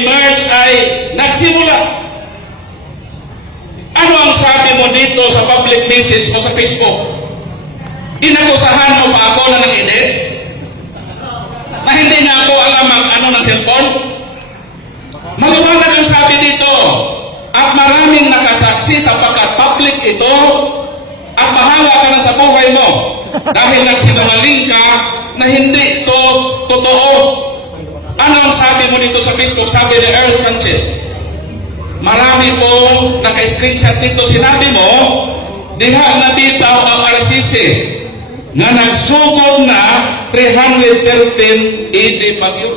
nag-emerge ay nagsimula. Ano ang sabi mo dito sa public message mo sa Facebook? Inakusahan mo pa ako na nag-edit? Na hindi na ako alam ang ano ng cellphone? Maliwanag ang sabi dito. At maraming nakasaksi sapagkat public ito at bahala ka na sa buhay mo dahil nagsinungaling ka na hindi ito totoo. Ano ang sabi mo dito sa Facebook? Sabi ni Earl Sanchez. Marami po naka-screenshot dito. Sinabi mo, diha na bitaw ang RCC na nagsugod na 313 AD Bagyo.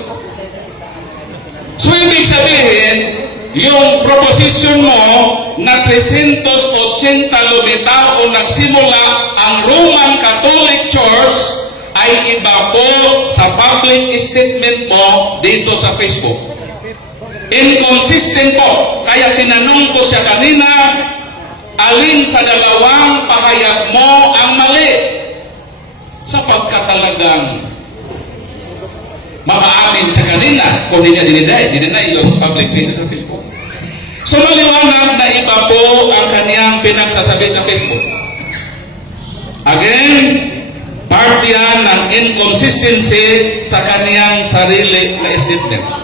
So ibig sabihin, yung proposition mo na 380 lumitaw o nagsimula ang Roman Catholic Church ay iba po sa public statement mo dito sa Facebook. Inconsistent po. Kaya tinanong ko siya kanina, alin sa dalawang pahayag mo ang mali? Sapagkat talagang mapaamin sa kanina kung hindi niya dinideny yung public message sa Facebook. So maliwanag na iba po ang kaniyang pinagsasabi sa Facebook. Again, part yan ng inconsistency sa kaniyang sarili na statement.